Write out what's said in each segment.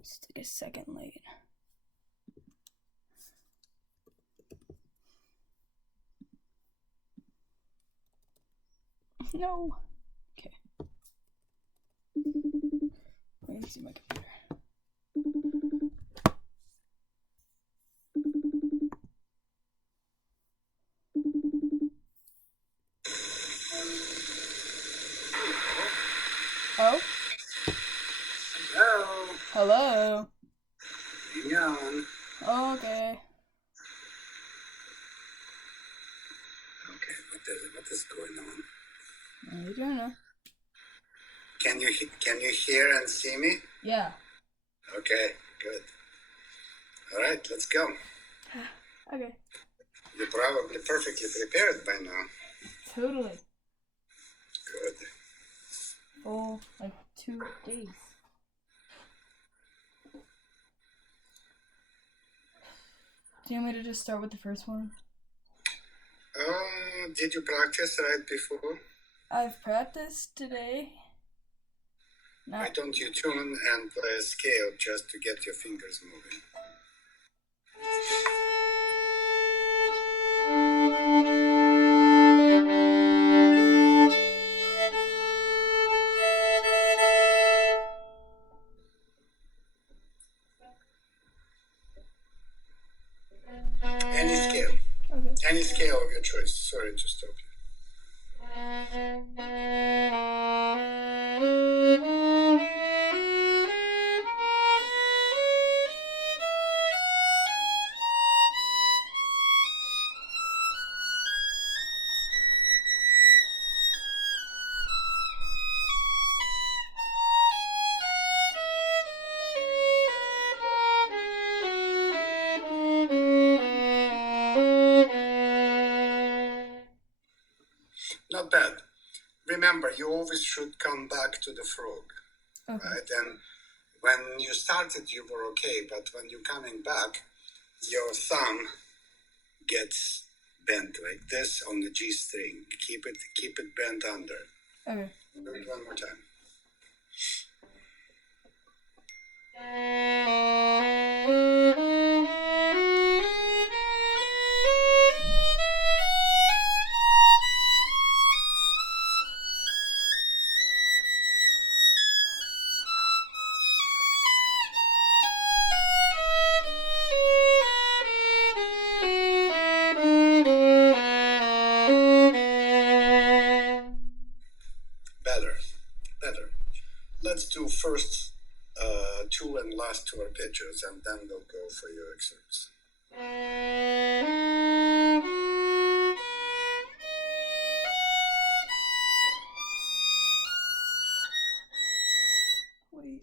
It's like a second late. No. Okay. Let me see my computer. Oh? Hello. Hello. Hang on. Okay. Okay, what is going on? I don't know. Can you hear and see me? Yeah. Okay, good. All right, let's go. Okay. You're probably perfectly prepared by now. Totally. Good. Full, like, 2 days. Do you want me to just start with the first one? Did you practice right before? I've practiced today. Why don't you tune and play a scale just to get your fingers moving? Any scale. Okay. Any scale of your choice. Sorry to stop you. Not bad. Remember, you always should come back to the frog, Okay. right? And when you started, you were okay, but when you're coming back, your thumb gets bent like this on the G string. Keep it bent under. Okay. Do it one more time. Better. Let's do first two and last two arpeggios, and then we'll go for your excerpts. Wait.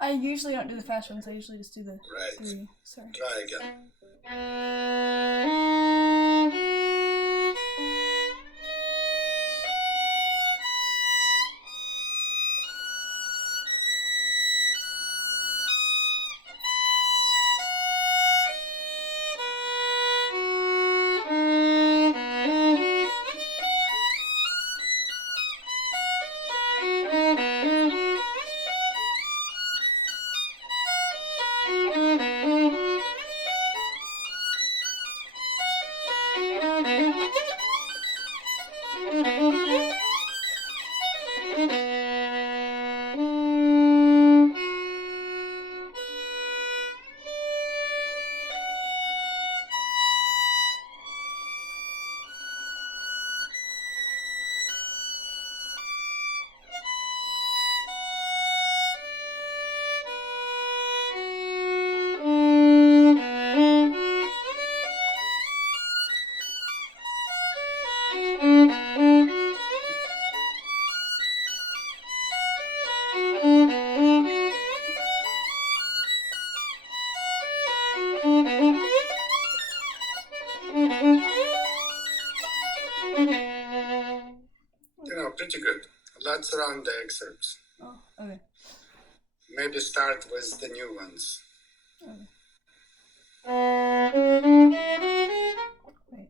I usually don't do the fast ones. I usually just do the Right. 3. Sorry. Try again. pretty good. Let's run the excerpts. Oh, okay. Maybe start with the new ones. Okay. Wait.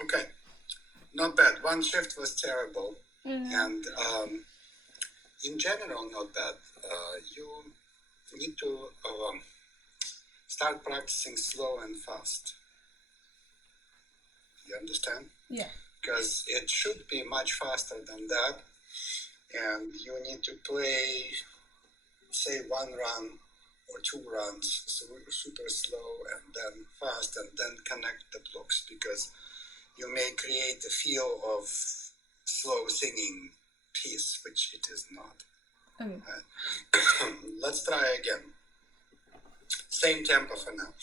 Okay, not bad. One shift was terrible, and in general, not bad. You need to start practicing slow and fast. You understand? Yeah. Because it should be much faster than that, and you need to play, say, one run or two runs super slow and then fast, and then connect the blocks, because you may create a feel of slow singing piece, which it is not. Okay. Let's try again. Same tempo for now.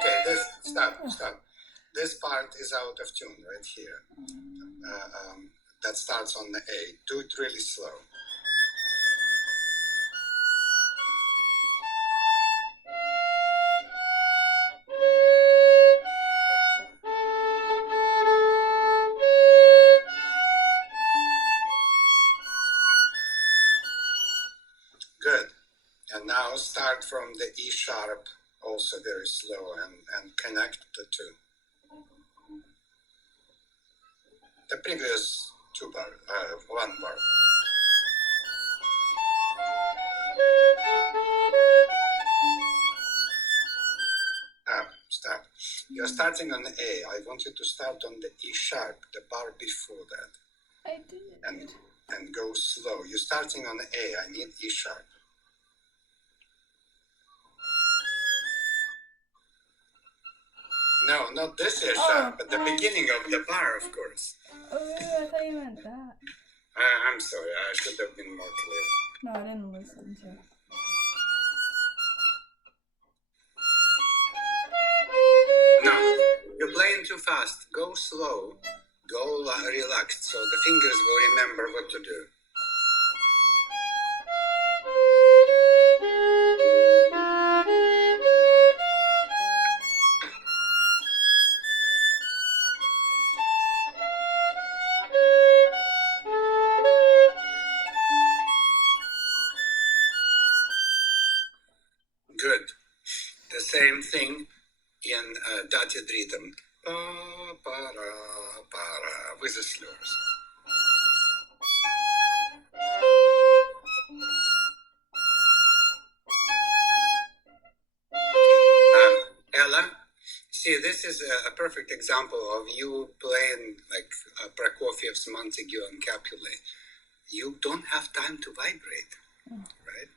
Okay, stop. This part is out of tune right here. That starts on the A. Do it really slow. Good. And now start from the E sharp, also very slow, and connect the two. The previous one bar. Stop. You're starting on the A. I want you to start on the E sharp, the bar before that. I did. And go slow. You're starting on the A. I need E sharp. No, not this E sharp, but the beginning of the bar, of course. Oh, I thought you meant that. I'm sorry. I should have been more clear. No, I didn't listen to it. No, you're playing too fast. Go slow. Go relaxed, so the fingers will remember what to do. Good. The same thing in dotted rhythm. Pa, pa, ra, with the slurs. this is a perfect example of you playing like Prokofiev's Montague and Capulet. You don't have time to vibrate, right?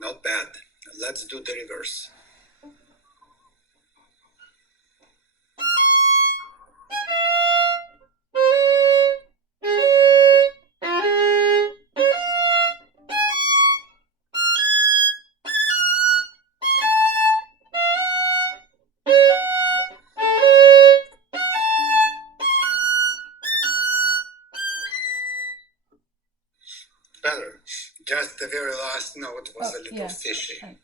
Not bad. Let's do the reverse. Better. Just the very last note was a little fishy, right?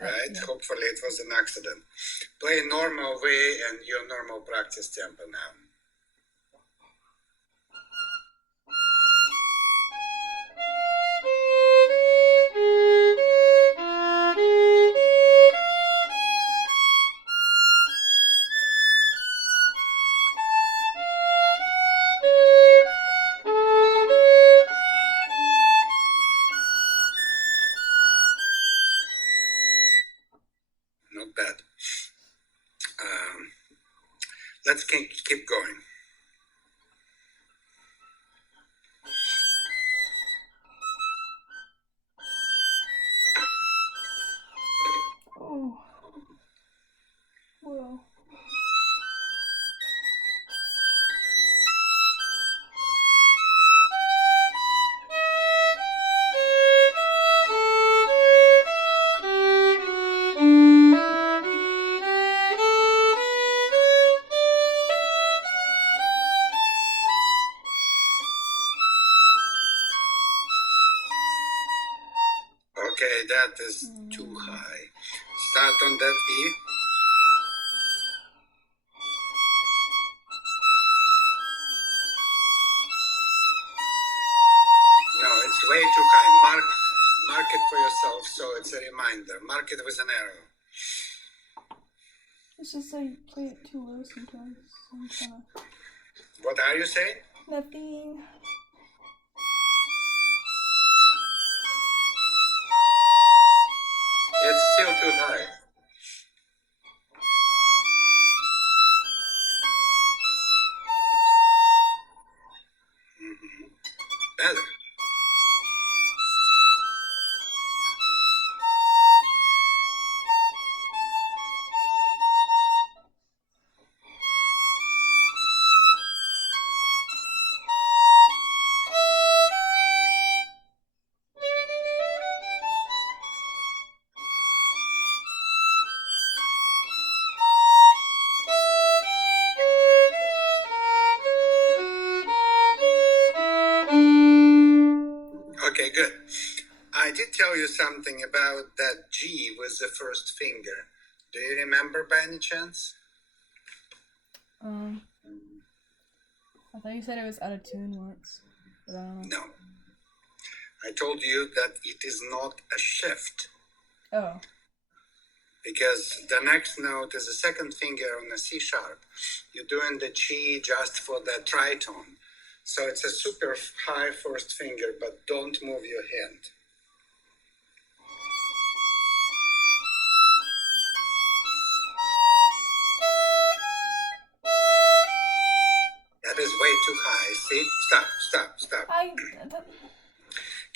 yeah. Hopefully it was an accident. Play normal way and your normal practice tempo now. Not bad. Let's keep going. Oh. Whoa. Okay, that is too high. Start on that E. No, it's way too high. Mark it for yourself so it's a reminder. Mark it with an arrow. It's just I play it too low sometimes. So I'm trying to... What are you saying? Nothing. It's still too high. Better. Okay, good. I did tell you something about that G with the first finger. Do you remember by any chance? I thought you said it was out of tune once, but I don't know. No. I told you that it is not a shift. Oh. Because the next note is the second finger on the C sharp. You're doing the G just for the tritone. So it's a super high first finger, but don't move your hand. That is way too high. See? Stop.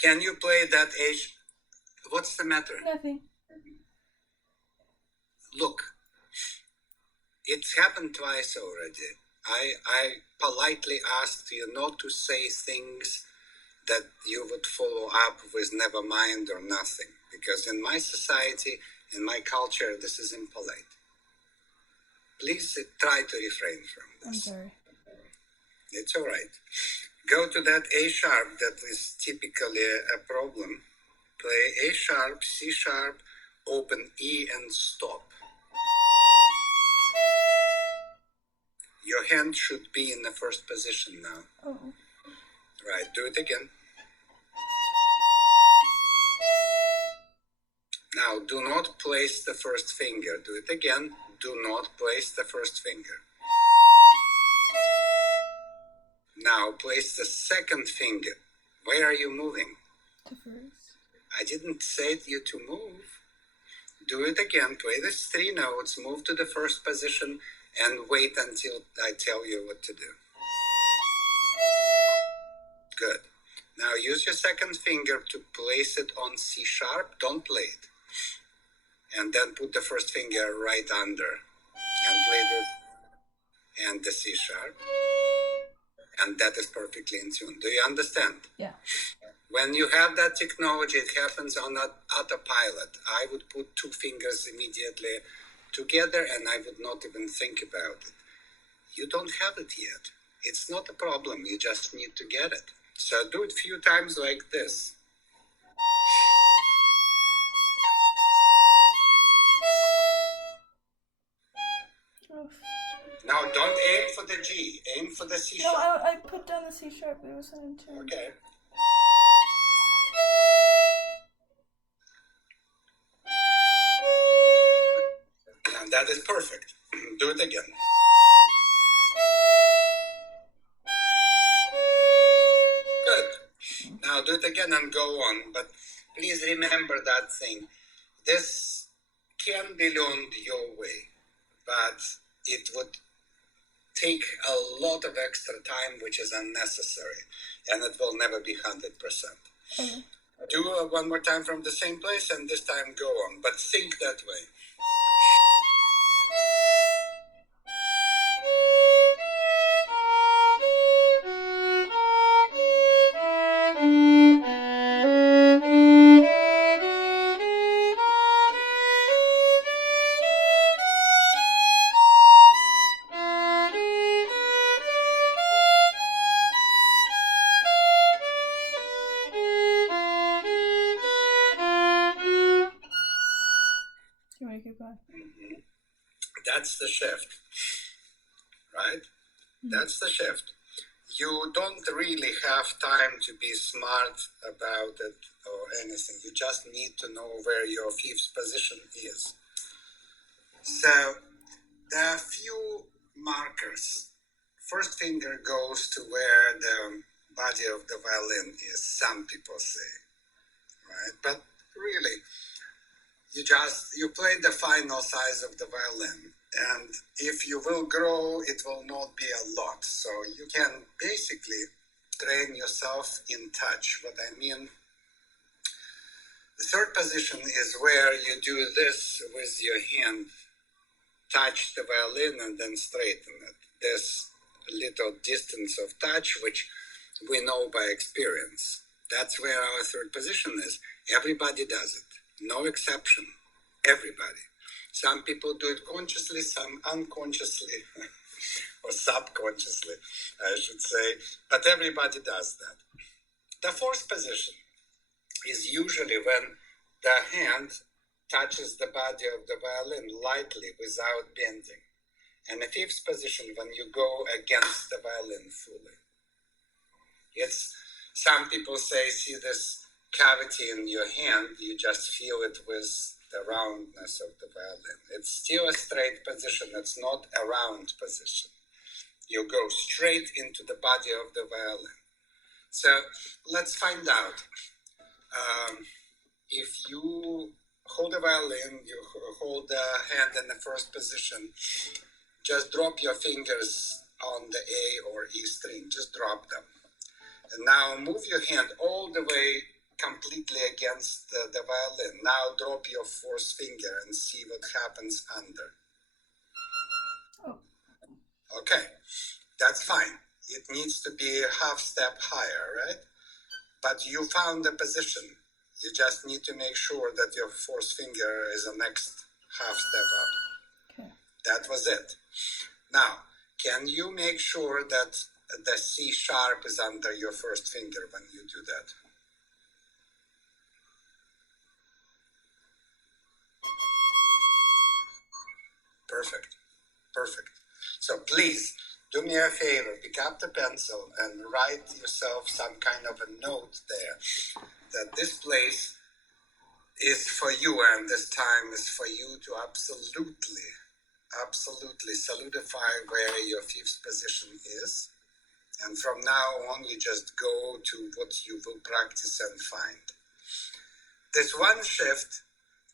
Can you play that H? What's the matter? Nothing. Look, it's happened twice already. I politely asked you not to say things that you would follow up with never mind or nothing. Because in my society, in my culture, this is impolite. Please try to refrain from this. I'm sorry. It's all right. Go to that A sharp that is typically a problem. Play A sharp, C sharp, open E and stop. Your hand should be in the first position now. Oh. Right, do it again. Now, do not place the first finger. Do it again. Do not place the first finger. Now, place the second finger. Where are you moving? To first. I didn't say you to move. Do it again. Play these 3 notes, move to the first position, and wait until I tell you what to do. Good. Now use your second finger to place it on C sharp. Don't play it. And then put the first finger right under and play this and the C sharp. And that is perfectly in tune. Do you understand? Yeah. When you have that technology, it happens on autopilot. I would put 2 fingers immediately together and I would not even think about it. You don't have it yet. It's not a problem. You just need to get it. So do it a few times like this. Oof. Now don't aim for the G. Aim for the C No, sharp. I put down the C sharp, but it was in tune. Okay. And that is perfect. Do it again. Good. Now do it again and go on. But please remember that thing. This can be learned your way, but it would take a lot of extra time, which is unnecessary, and it will never be 100%. Okay. Do one more time from the same place, and this time go on, but think that way. You want to keep going? That's the shift, right? That's the shift. You don't really have time to be smart about it or anything. You just need to know where your 5th position is. So there are few markers. First finger goes to where the body of the violin is, some people say, right? But really, you play the final size of the violin, and if you will grow, it will not be a lot. So you can basically train yourself in touch. What I mean, the 3rd position is where you do this with your hand, touch the violin and then straighten it. This little distance of touch, which we know by experience. That's where our 3rd position is. Everybody does it. No exception. Everybody. Some people do it consciously, some unconsciously, or subconsciously, I should say. But everybody does that. The 4th position is usually when the hand touches the body of the violin lightly without bending. And the 5th position when you go against the violin fully. Some people say, see this cavity in your hand, you just feel it with the roundness of the violin. It's still a straight position, it's not a round position. You go straight into the body of the violin. So let's find out. If you hold a violin, you hold the hand in the 1st position, just drop your fingers on the A or E string, just drop them. And now move your hand all the way completely against the violin. Now drop your 4th finger and see what happens under. Oh. Okay, that's fine. It needs to be a half step higher, right? But you found the position. You just need to make sure that your 4th finger is the next half step up. Okay. That was it. Now, can you make sure that the C sharp is under your 1st finger when you do that? Perfect. Perfect. So please, do me a favor, pick up the pencil and write yourself some kind of a note there that this place is for you and this time is for you to absolutely solidify where your fifth position is. And from now on, you just go to what you will practice and find. This one shift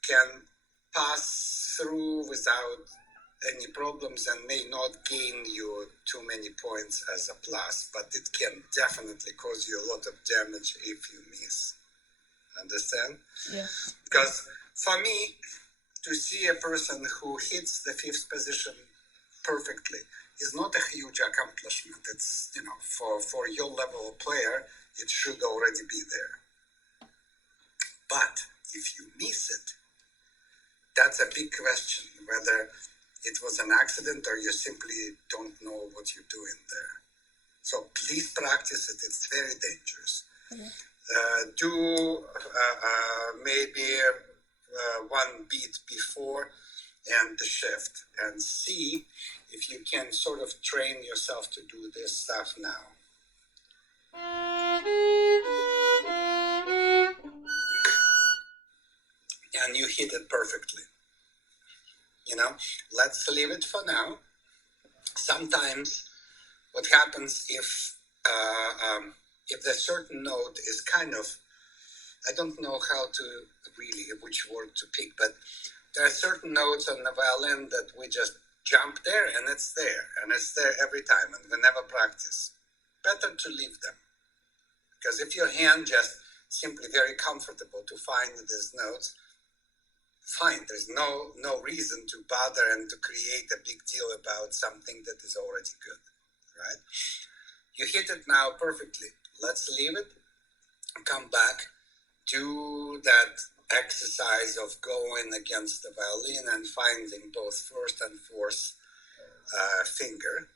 can pass through without any problems and may not gain you too many points as a plus, but it can definitely cause you a lot of damage if you miss. Understand? Yeah. Because for me, to see a person who hits the fifth position perfectly is not a huge accomplishment. It's, for your level of player, it should already be there. But if you miss it, that's a big question, whether it was an accident or you simply don't know what you're doing there. So please practice it. It's very dangerous. Okay. Do maybe one beat before and the shift and see if you can sort of train yourself to do this stuff now. And you hit it perfectly. Let's leave it for now. Sometimes what happens if the certain note is kind of, I don't know how to really, which word to pick, but there are certain notes on the violin that we just jump there and it's there every time and we never practice. Better to leave them. Because if your hand just simply very comfortable to find these notes, fine, there's no reason to bother and to create a big deal about something that is already good, right? You hit it now perfectly. Let's leave it, come back, do that exercise of going against the violin and finding both first and fourth finger,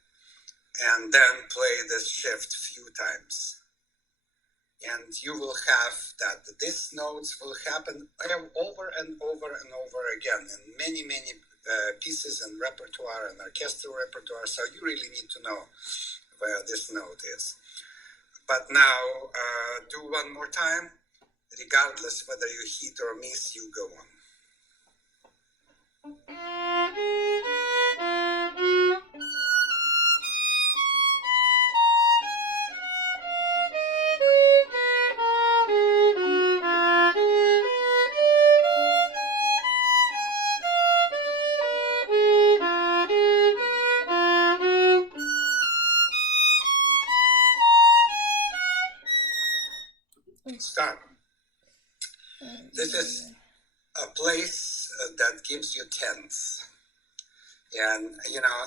and then play this shift few times. And you will have that. These notes will happen over and over and over again in many pieces and repertoire and orchestral repertoire. So you really need to know where this note is. But now, do one more time. Regardless whether you hit or miss, you go on. Start. This is a place that gives you tenths. And,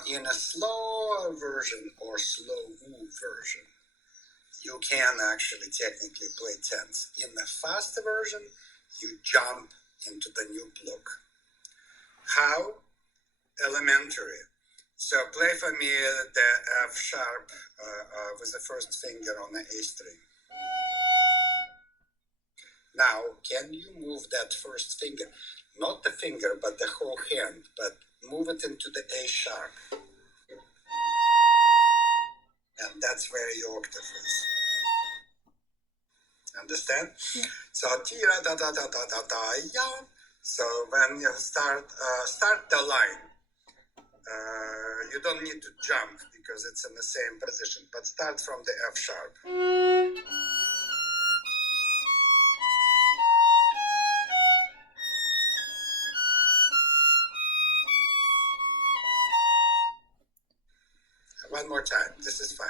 in a slow version or slow version, you can actually technically play tenths. In the fast version, you jump into the new block. How? Elementary. So play for me the F sharp with the first finger on the A string. Now, can you move that first finger? Not the finger, but the whole hand, but move it into the A sharp. And that's where your octave is. Understand? Yeah. So, tira da da da da da da ya. So when you start the line, you don't need to jump because it's in the same position, but start from the F sharp. One more time. This is fine.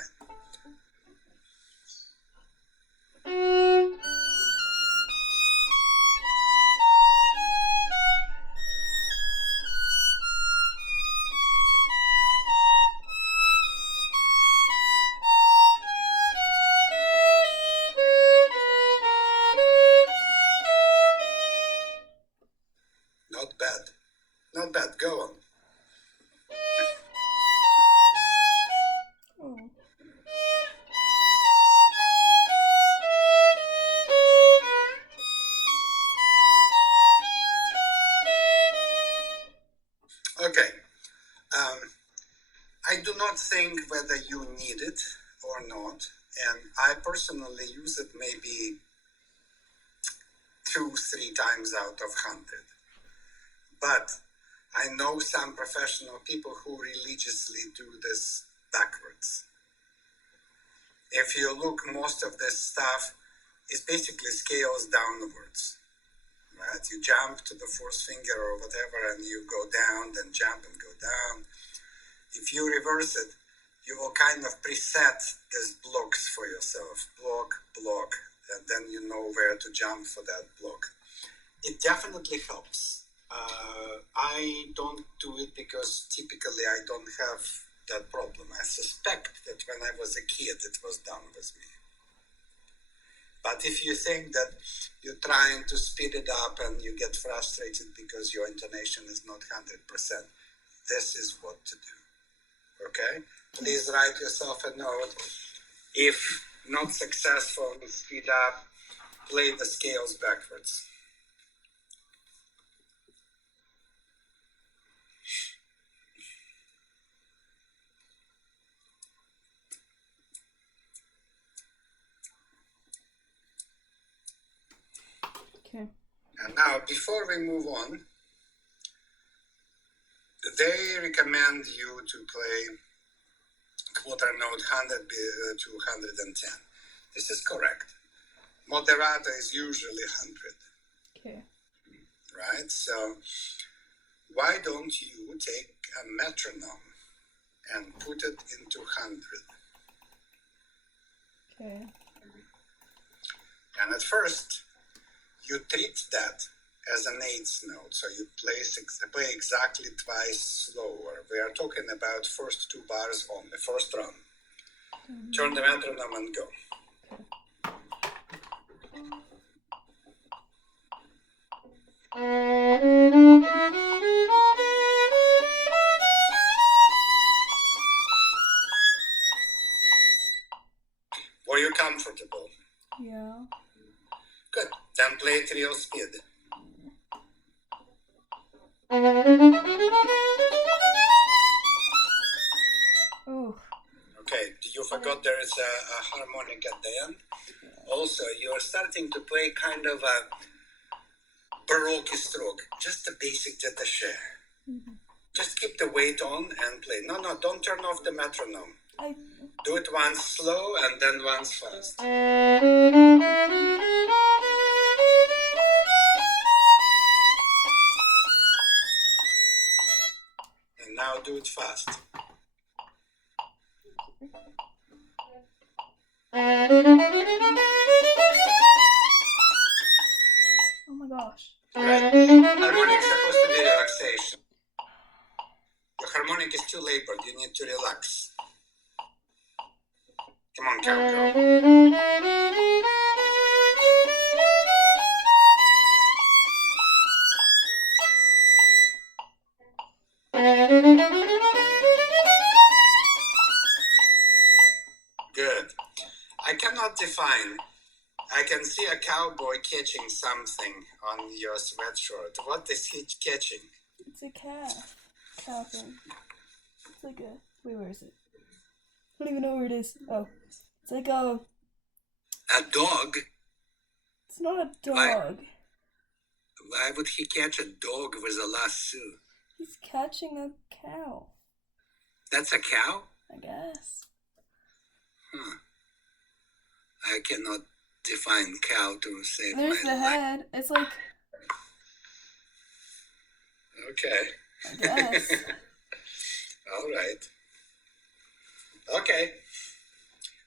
Not bad. Not bad. Go on. Oh. not think whether you need it or not. And I personally use it maybe 2-3 times out of 100. But I know some professional people who religiously do this backwards. If you look, most of this stuff is basically scales downwards, right? You jump to the fourth finger or whatever, and you go down, then jump and go down. If you reverse it, you will kind of preset these blocks for yourself. Block, and then you know where to jump for that block. It definitely helps. I don't do it because typically I don't have that problem. I suspect that when I was a kid, it was done with me. But if you think that you're trying to speed it up and you get frustrated because your intonation is not 100%, this is what to do. Okay? Please write yourself a note. If not successful, speed up, play the scales backwards. Okay. And now, before we move on, they recommend you to play quarter note 100 to 110. This is correct. Moderato is usually 100. Okay. Right? So why don't you take a metronome and put it into 100? Okay. And at first, you treat that as an eighth note. So you play exactly twice slower. We are talking about first 2 bars on the first run. Turn the metronome and go. Were you comfortable? Yeah. Good. Then play it real speed. Oh. Okay, you forgot there is a harmonic at the end. Also, you're starting to play kind of a Baroque stroke, just the basic détaché. Mm-hmm. Just keep the weight on and play. No, don't turn off the metronome. I. Do it once slow and then once fast. And now do it fast. Oh my gosh. Right. Harmonic is supposed to be relaxation. The harmonic is too labored. You need to relax. Come on, cowgirl. Good. I cannot define. I can see a cowboy catching something on your sweatshirt. What is he catching? It's a calf. Cow thing. It's like a. Wait, where is it? I don't even know where it is. Oh. It's like a. A dog? It's not a dog. Why would he catch a dog with a lasso? He's catching a cow. That's a cow? I guess. I cannot define cow to save my There's the life. head. It's like. Okay. I guess. All right. Okay.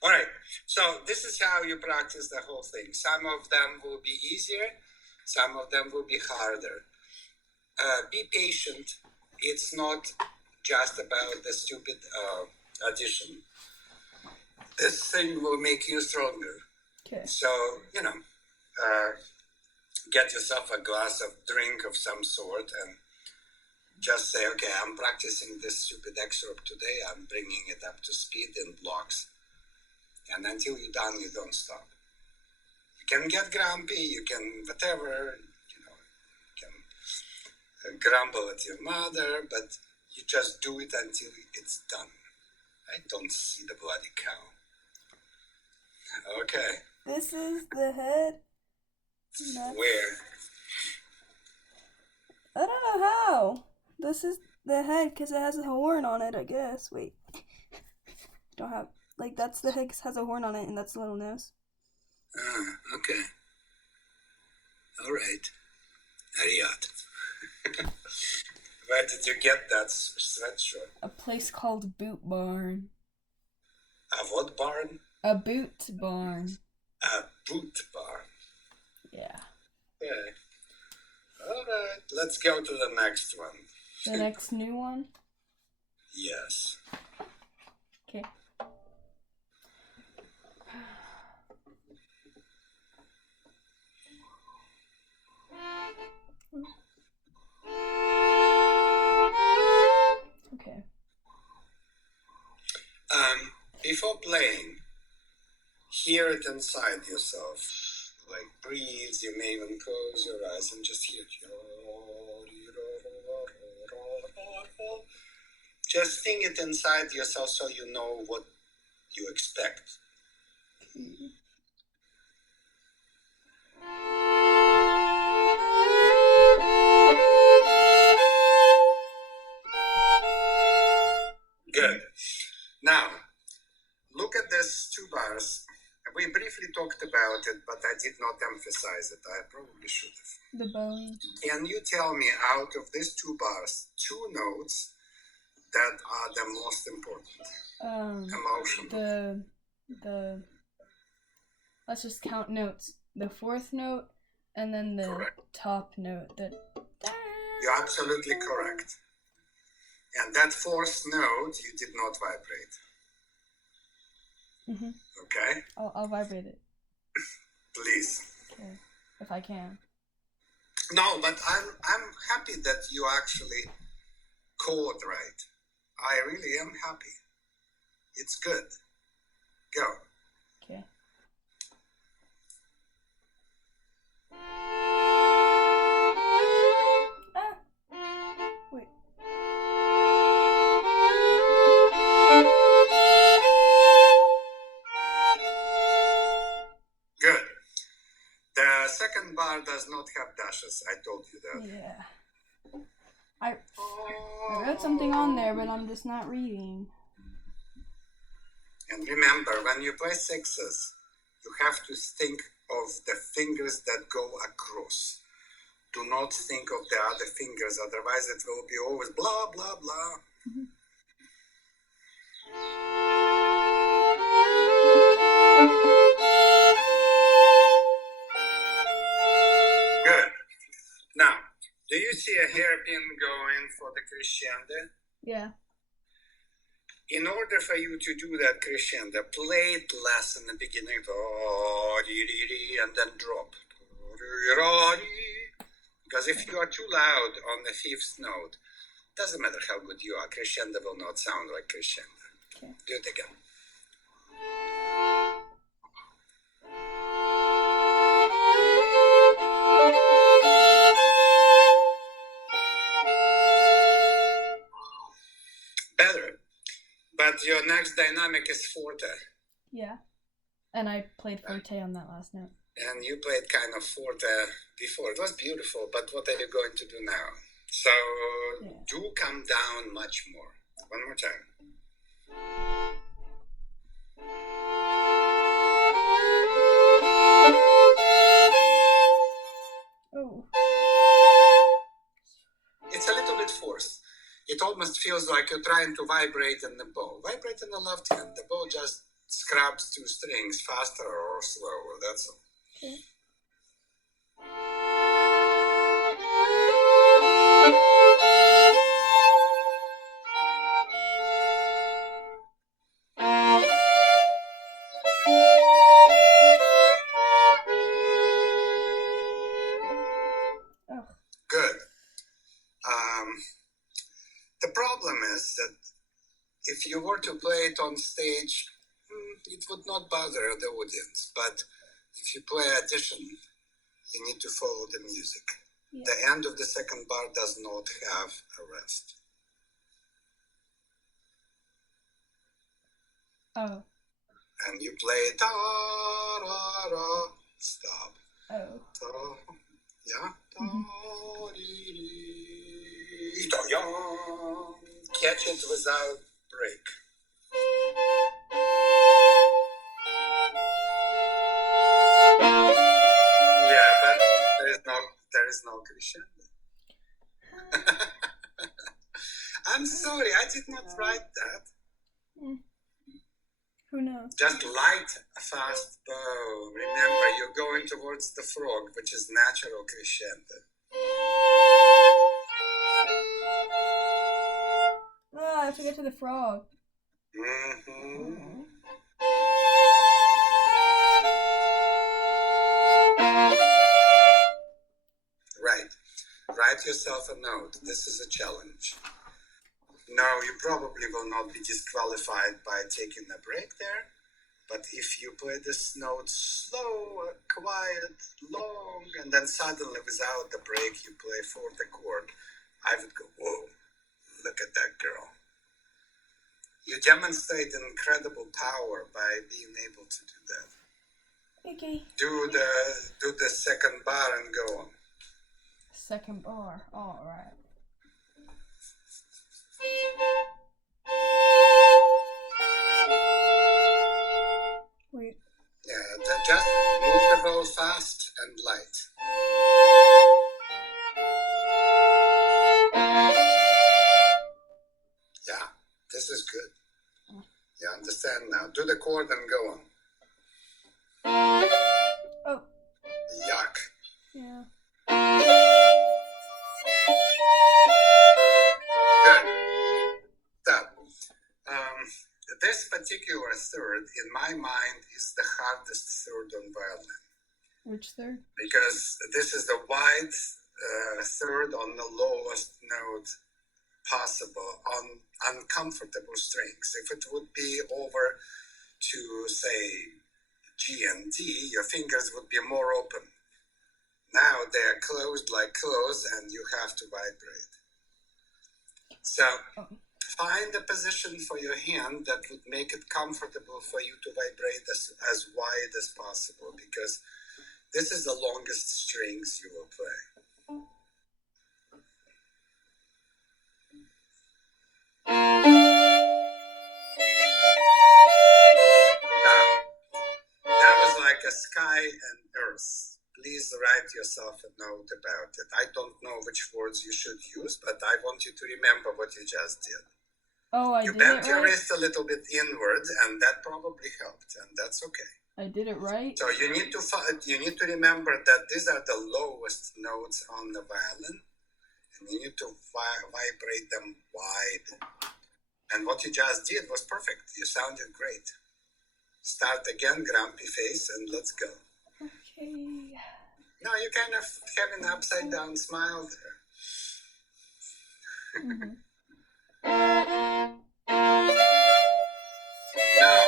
All right. So this is how you practice the whole thing. Some of them will be easier. Some of them will be harder. Be patient. It's not just about the stupid addition. This thing will make you stronger. Okay. So, get yourself a glass of drink of some sort and just say, okay, I'm practicing this stupid excerpt today. I'm bringing it up to speed in blocks. And until you're done, you don't stop. You can get grumpy, you can whatever, you can grumble at your mother, but you just do it until it's done. I don't see the bloody cow. Okay. This is the head. Where? I don't know how. This is the head because it has a horn on it, I guess. Wait. Don't have. Like, that's the head 'cause it has a horn on it, and that's the little nose. Ah, okay. All right. Ariat. Where did you get that sweatshirt? A place called Boot Barn. A what barn? A boot barn. A boot barn. Yeah. Okay. All right. Let's go to the next one. The next new one? Yes. Okay. Okay. Before playing, hear it inside yourself. Like breathe, you may even close your eyes and just hear it. Just sing it inside yourself so you know what you expect. Good. Now, look at these two bars. We briefly talked about it, but I did not emphasize it. I probably should have. The bone. Can you tell me out of these two bars, two notes that are the most important? Emotional. The let's just count notes. The fourth note and then the Correct. top note. You're absolutely correct. And that fourth note, you did not vibrate. Mm-hmm. Okay? I'll vibrate it. Please. Okay. If I can. No, but I'm happy that you actually called right. I really am happy. It's good. Go. Okay. Ah! Wait. Good. The second bar does not have dashes. I told you that. Yeah. I wrote something on there, but I'm just not reading. And remember, when you play sixes, you have to think of the fingers that go across. Do not think of the other fingers, otherwise it will be always blah, blah, blah. Mm-hmm. Good. Now, do you see a hairpin going for the crescendo? Yeah. In order for you to do that crescendo, play it less in the beginning, and then drop. Because if you are too loud on the fifth note, doesn't matter how good you are, crescendo will not sound like crescendo. Okay. Do it again. Better. But your next dynamic is forte. Yeah. And I played forte on that last note. And you played kind of forte before. It was beautiful, but what are you going to do now? So do come down much more. One more time. Oh. It's a little bit forced. It almost feels like you're trying to vibrate in the bow. Vibrate in the left hand. The bow just scrubs two strings faster or slower. That's all. Okay. Oh. Good. The problem is that if you were to play it on stage, it would not bother the audience. But if you play addition, you need to follow the music. Yeah. The end of the second bar does not have a rest. Oh. And you play ta ra ra. Stop. Oh. Ta, yeah. Ta, Mhm. dee, dee, da, ya. Catch it without break. Yeah, but there is no crescendo. I'm sorry, I did not write that. Who knows? Just light, fast bow. Remember, you're going towards the frog, which is natural crescendo. Ah, I have to get to the frog. Mm-hmm. Right. Write yourself a note. This is a challenge. No, you probably will not be disqualified by taking a break there. But if you play this note slow, quiet, long, and then suddenly without the break you play fourth chord, I would go, whoa, look at that girl. You demonstrate incredible power by being able to do that. Okay. Do the second bar and go on. Second bar. All right. Wait. Yeah, just move the bow fast and light. Yeah, this is good. You understand now. Do the chord and go on. Oh. Yuck. Yeah. Good. Stop. This particular third, in my mind, is the hardest third on violin. Which third? Because this is the wide third on the lowest note possible on uncomfortable strings. If it would be over to, say, G and D, your fingers would be more open. Now they're closed like clothes and you have to vibrate. So find a position for your hand that would make it comfortable for you to vibrate as wide as possible, because this is the longest strings you will play. That was like a sky and earth. Please write yourself a note about it. I don't know which words you should use, but I want you to remember what you just did. Oh, I You did bent it your right? wrist a little bit inwards, and that probably helped, and that's okay. I did it right? So you need to remember that these are the lowest notes on the violin, and you need to vibrate them wide. And what you just did was perfect. You sounded great. Start again, grumpy face, and let's go. Okay. No, you kind of have an upside down smile there. Mm-hmm. Now,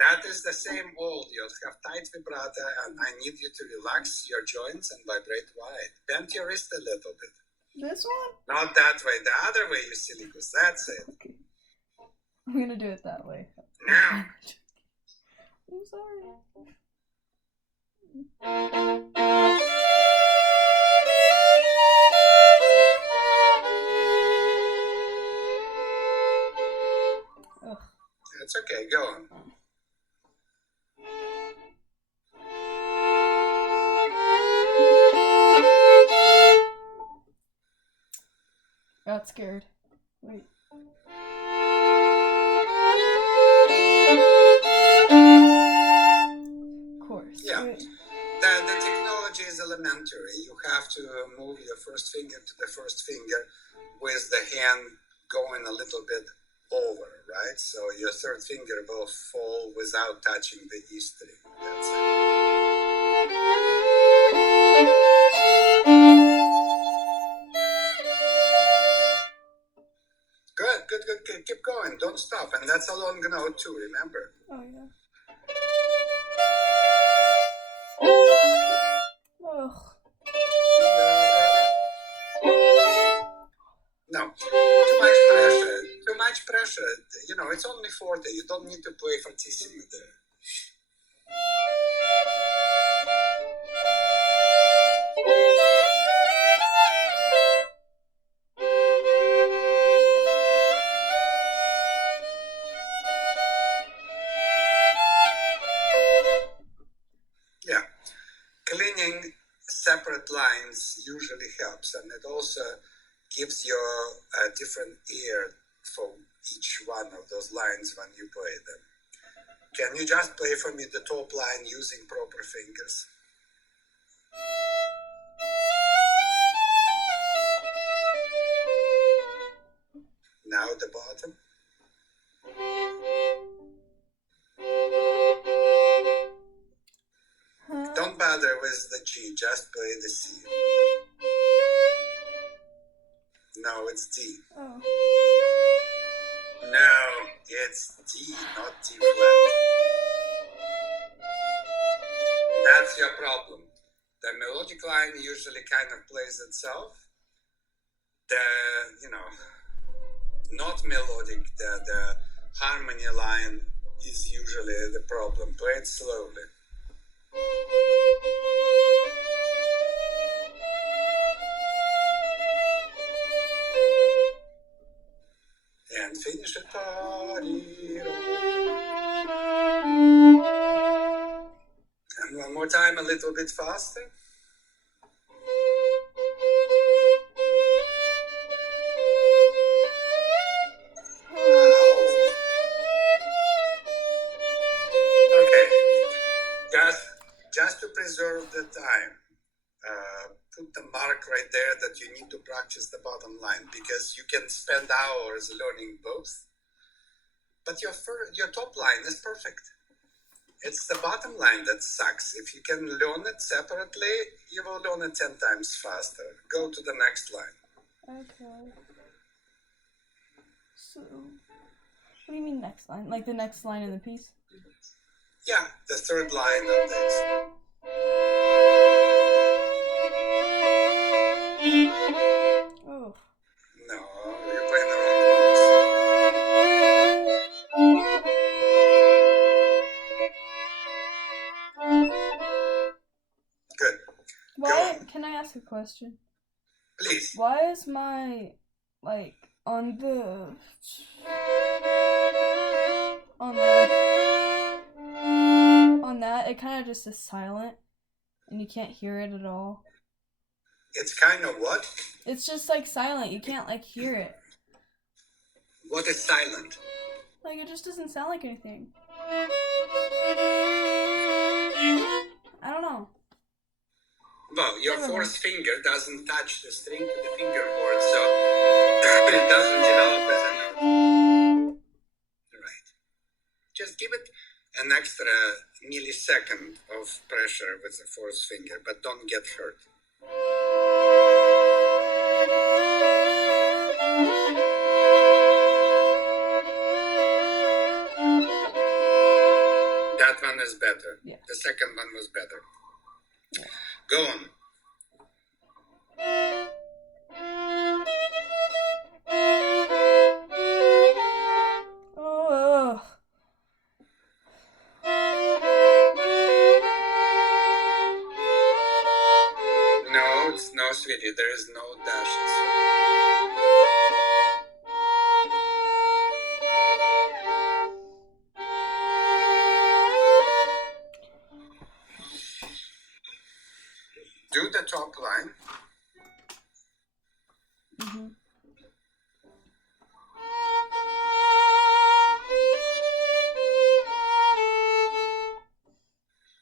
that is the same old. You have tight vibrato, and I need you to relax your joints and vibrate wide. Bend your wrist a little bit. This one? Not that way, the other way, you silly goose. That's it. Okay. I'm gonna do it that way. Now. I'm sorry. Ugh. It's okay, go on. Got scared. Wait. Of course. Yeah. Wait. The technology is elementary. You have to move your first finger to the first finger with the hand going a little bit over, right? So your third finger will fall without touching the E string. That's it. Good. Keep going. Don't stop. And that's a long note too, remember? Oh, yeah. Ugh. No, too much pressure. No, it's only forte. You don't need to play fortissimo there. Yeah, cleaning separate lines usually helps, and it also gives you a different ear for each one of those lines when you play them. Can you just play for me the top line using proper fingers? Now the bottom. Don't bother with the G, just play the C. No, it's D. Oh. No, it's D, not D flat. That's your problem. The melodic line usually kind of plays itself. The, not melodic, the harmony line is usually the problem. Play it slowly. And finish it. And one more time, a little bit faster. Okay, just to preserve the time, put the mark right there that you need to practice the bottom line, because you can spend hours learning both, but your top line is perfect. It's the bottom line that sucks. If you can learn it separately, you will learn it 10 times faster. Go to the next line. Okay. So, what do you mean next line? Like the next line in the piece? Yeah, the third line of this. Oh. No, you're playing the wrong notes. Good. Why? Can I ask a question? Please. Why is my, like, on that, it kind of just is silent, and you can't hear it at all. It's kind of what? It's just, like, silent. You can't, like, hear it. What is silent? Like, it just doesn't sound like anything. I don't know. Well, your fourth finger doesn't touch the string to the fingerboard, so it doesn't develop as a note. Right. Just give it an extra millisecond of pressure with the fourth finger, but don't get hurt. That one is better. Yeah. The second one was better. Yeah. Go on. Oh. No, sweetie, there is no dashes. Do the top line. Mm-hmm.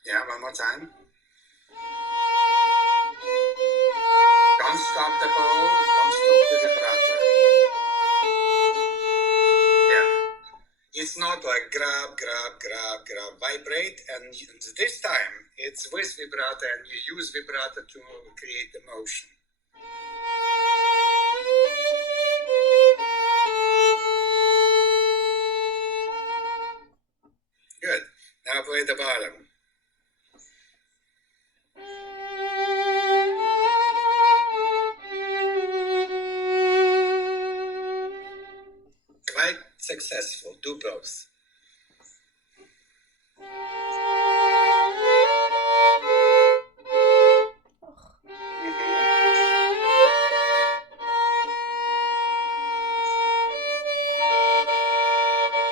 Yeah, one more time. Don't stop the bow, don't stop the vibrato. Yeah. It's not like grab, vibrate, and this time it's with vibrato, and you use vibrato to create the motion. Good. Now play the bottom. successful. Do both.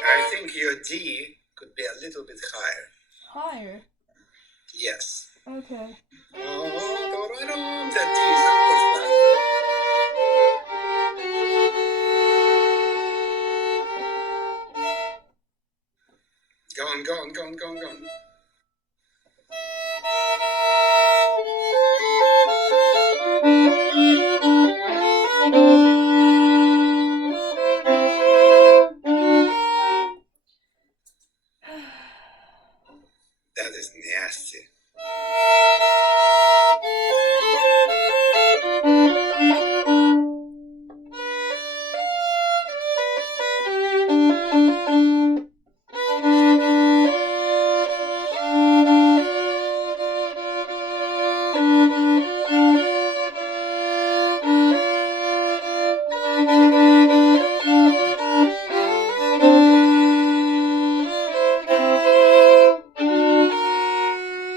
I think your D could be a little bit higher. Higher. Yes. Okay. That D is important. Go on, go on, go on, go on, go on. That is nasty.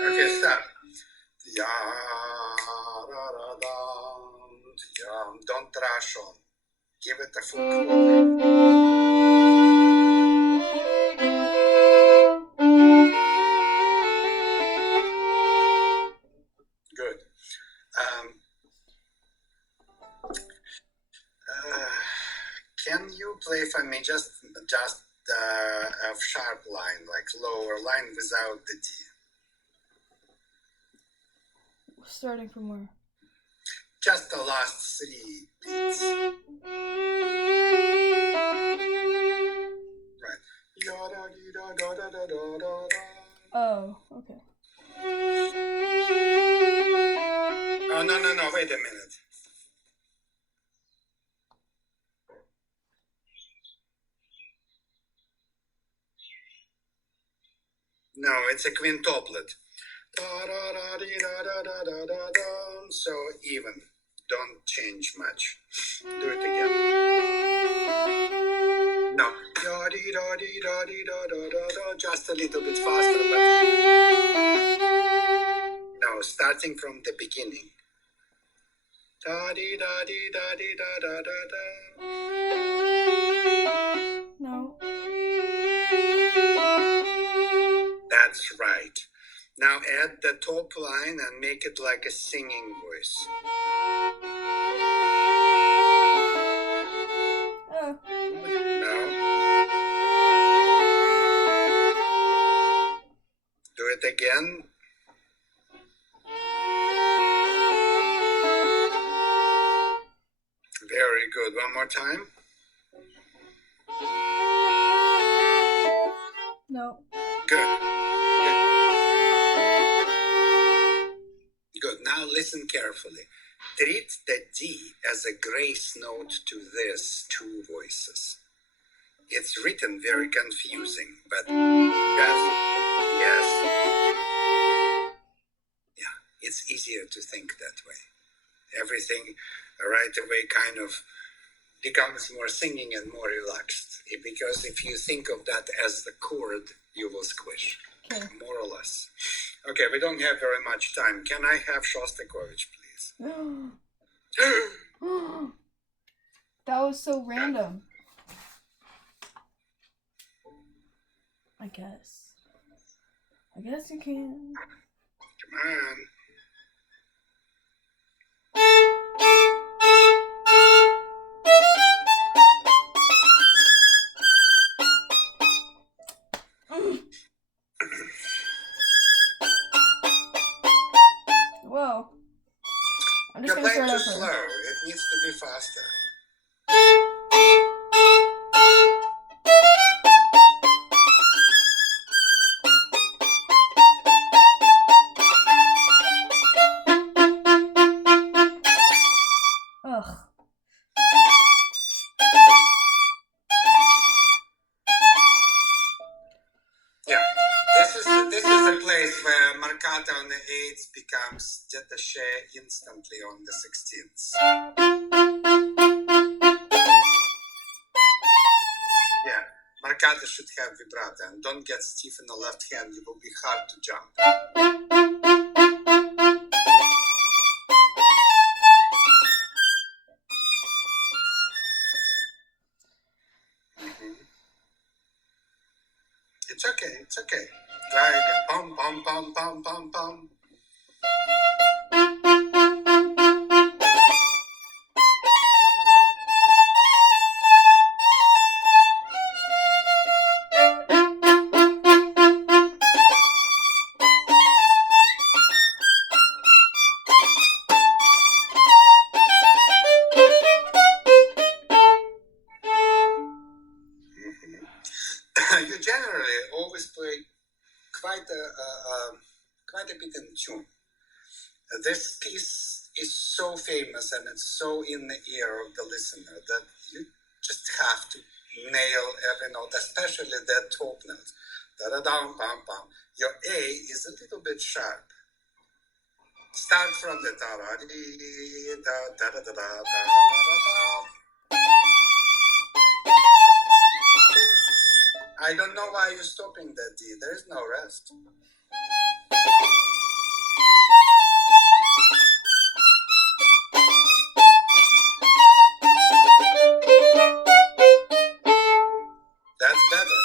Okay, stop. Don't rush on. Give it a full quarter. Good. Can you play for me just a sharp line, like lower line without the D? Starting from where? Just the last 3 beats. Right. Oh, okay. Oh, no, wait a minute. No, it's a quintuplet. So even. Don't change much. Do it again. No. Just a little bit faster, but no, starting from the beginning. No. That's right. Now add the top line and make it like a singing voice. Oh. No. Do it again. Very good. One more time. No. Good. Good. Now listen carefully. Treat the D as a grace note to these 2 voices. It's written very confusing, but yes. Yeah, it's easier to think that way. Everything right away kind of becomes more singing and more relaxed. Because if you think of that as the chord, you will squish. Okay. More or less. Okay, we don't have very much time. Can I have Shostakovich, please? That was so random. I guess you can. Come on. Whoa. I'm just You're gonna playing start too over. slow. It needs to be faster. Ugh. Yeah. This is a place where marcato on the 8th becomes détaché instantly on the 16th. Yeah. staccato should have vibrato, and don't get stiff in the left hand. It will be hard to jump. It's okay. It's okay. Try again. Pom pom pom pom pom pom. You generally always play quite a bit in tune. This piece is so famous and it's so in the ear of the listener that you just have to nail every note, especially the top notes. Da-da-dum, pam, pam. Your A is a little bit sharp. Start from the da-da-da-da-da-da-da-da-da. I don't know why you're stopping that D. There is no rest. That's better.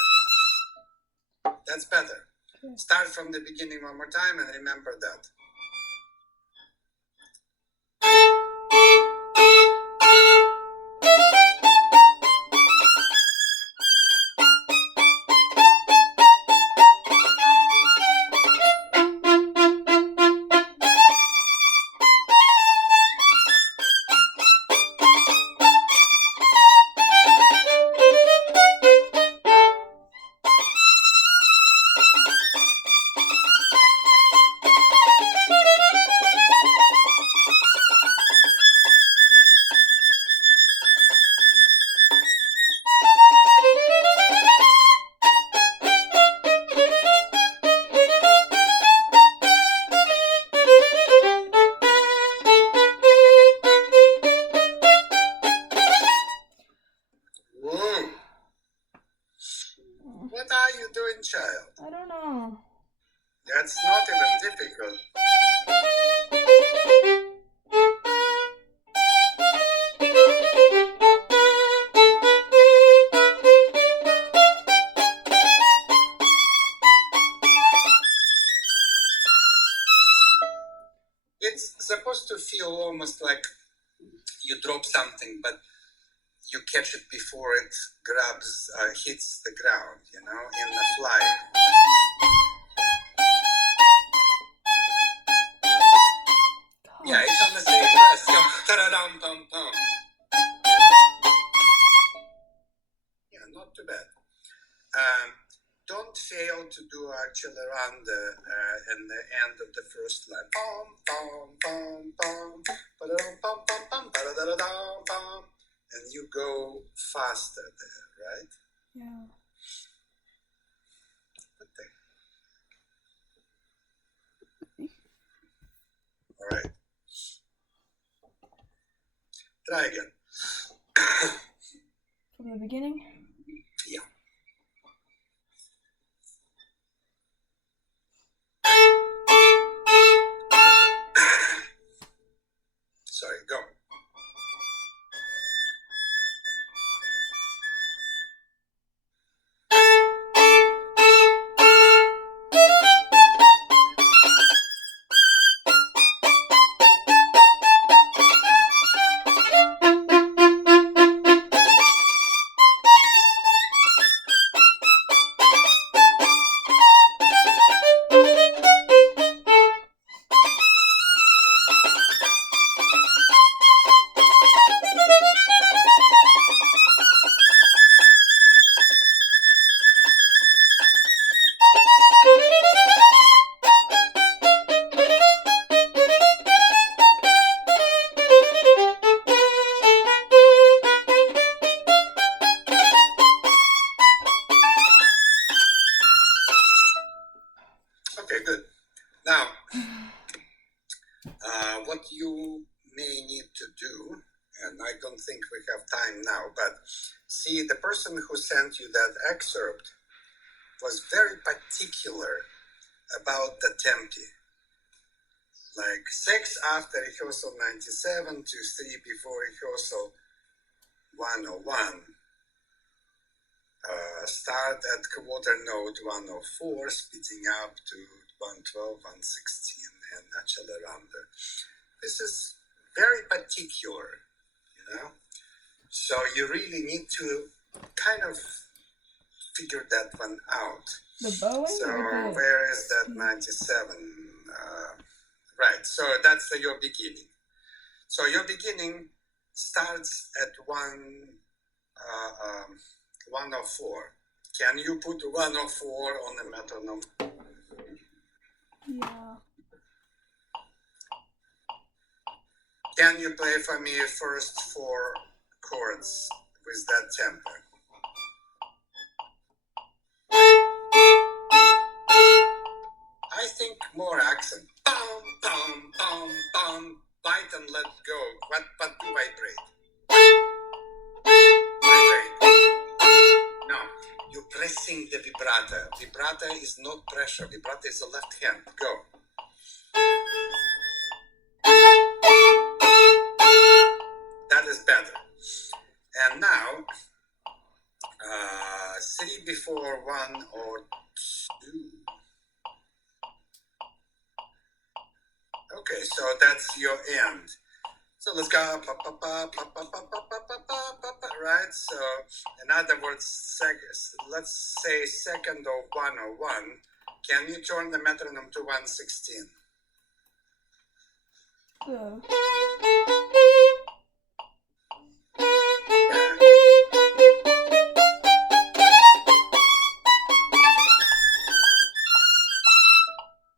That's better. Start from the beginning one more time and remember that. Whoa. What are you doing, child? I don't know. That's not even difficult. It's supposed to feel almost like you drop something, but you catch it before it hits the ground, in the fly. Yeah, it's on the same breath. Ta-da-dum, pum, pum. Yeah, not too bad. Don't fail to do actually around in the end of the first line. Pom, pom, pom, pom, ba-da-dum, pom, pom, pom, ba-da-da-da-dum, pom. And you go faster there, right? Yeah. What the? All right. Try again. From the beginning? Yeah. Sorry, go. See, the person who sent you that excerpt was very particular about the tempi. Like 6 after rehearsal 97 to 3 before rehearsal 101. Start at quarter note 104, speeding up to 112, 116, and accelerando. This is very particular, you know? So you really need to kind of figure that one out. The bowing So or the... where is that 97? Right, so that's your beginning. So your beginning starts at 104. Can you put 104 on the metronome? Yeah. Can you play for me first 4 chords with that tempo? I think more accent. Bum, bum, bum, bum. Bite and let go. What do vibrate? Vibrate. No, you're pressing the vibrato. Vibrato is not pressure. Vibrato is the left hand. Go. That is better. And now, 3 before 1 or 2. Okay, so that's your end. So let's go, right? So in other words, let's say second of 101. Can you turn the metronome to 116? Yeah.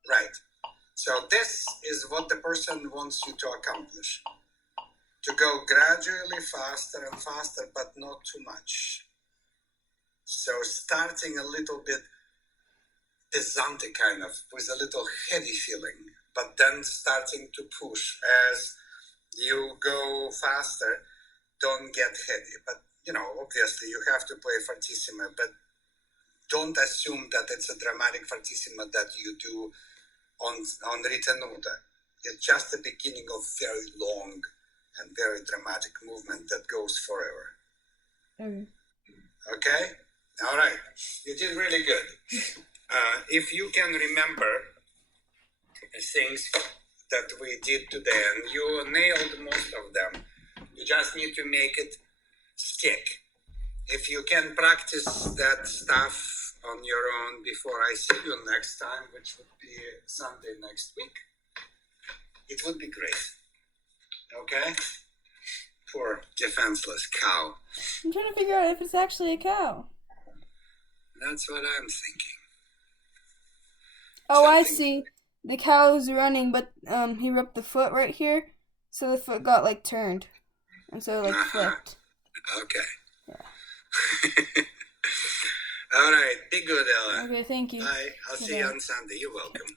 Right. So this is what the person wants you to accomplish. To go gradually faster and faster, but not too much. So starting a little bit pesante kind of, with a little heavy feeling, but then starting to push as you go faster. Don't get heavy, but obviously you have to play fortissimo, but don't assume that it's a dramatic fortissimo that you do on ritenuta. It's just the beginning of very long and very dramatic movement that goes forever. Okay? All right. You did really good. If you can remember things that we did today, and you nailed most of them, you just need to make it stick. If you can practice that stuff on your own before I see you next time, which would be Sunday next week, it would be great. Okay? Poor defenseless cow. I'm trying to figure out if it's actually a cow. That's what I'm thinking. Oh, I see. The cow's running, but he ripped the foot right here, so the foot got like turned, and so flipped. Okay. Yeah. All right. Be good, Ella. Okay, thank you. Bye. I'll see you on Sunday. You're welcome.